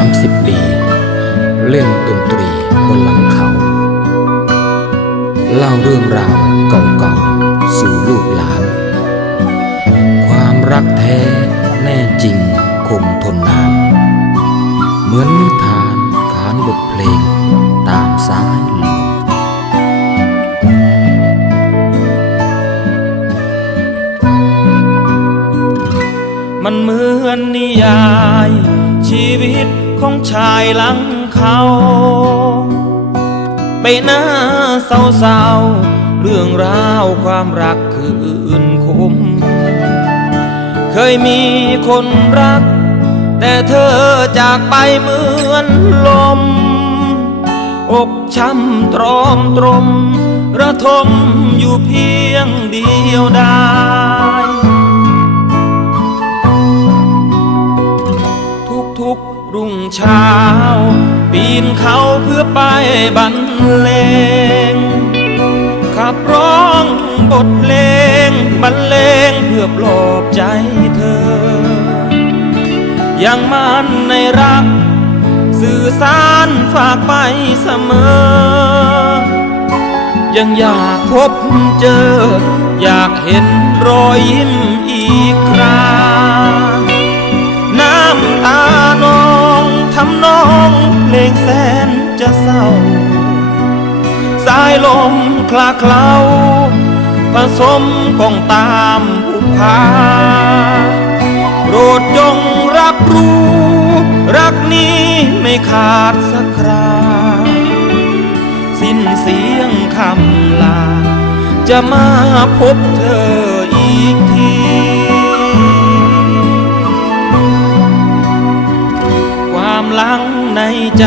30ปีเล่นดนตรีบนหลังเขา เล่าเรื่องราวเก่าๆ สู่ลูกหลาน ความรักแท้แน่จริงคงทนนาน เหมือนนิทานขานบทเพลงตามสายลมมันเหมือนนิยายชีวิต ของชายหลังเขาไปหน้าเศร้าๆเรื่องราวความรักคืนคม เคยมีคนรัก แต่เธอจากไปเหมือนลม อกช้ำตรอมตรม ระทมอยู่เพียงเดียวดาย รุ่งเช้า ปีนเขาเพื่อไปบรรเลง ขับร้องบทเพลงบรรเลงเพื่อปลอบใจเธอ ยังมันในรัก สื่อสารฝากไปเสมอ ยังอยากพบเจอ อยากเห็นรอยยิ้มอีก มคลาเคล้าผสมกองตามผูพาโปรดจงรับรู้ รักนี้ไม่ขาดสักครา สิ้นเสียงคำลา จะมาพบเธออีกทีความหลังในใจ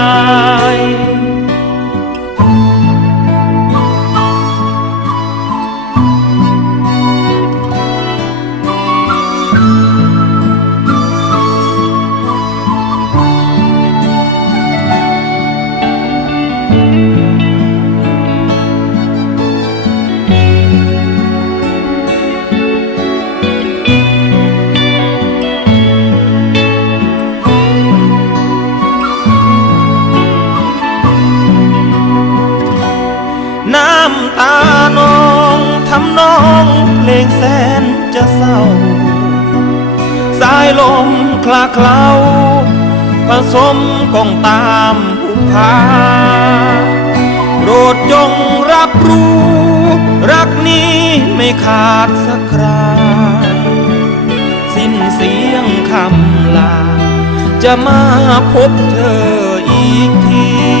าน้องทำน้องเพลงแสนจะเศร้า สายลมคลาเคล้าผสมกองตามผูกพาโปรดจงรับรู้ รักนี้ไม่ขาดสักคราสิ้นเสียงคำลา จะมาพบเธออีกที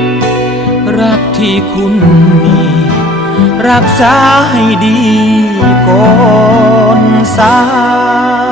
ที่คุณมี รักษาให้ดีก่อนสาย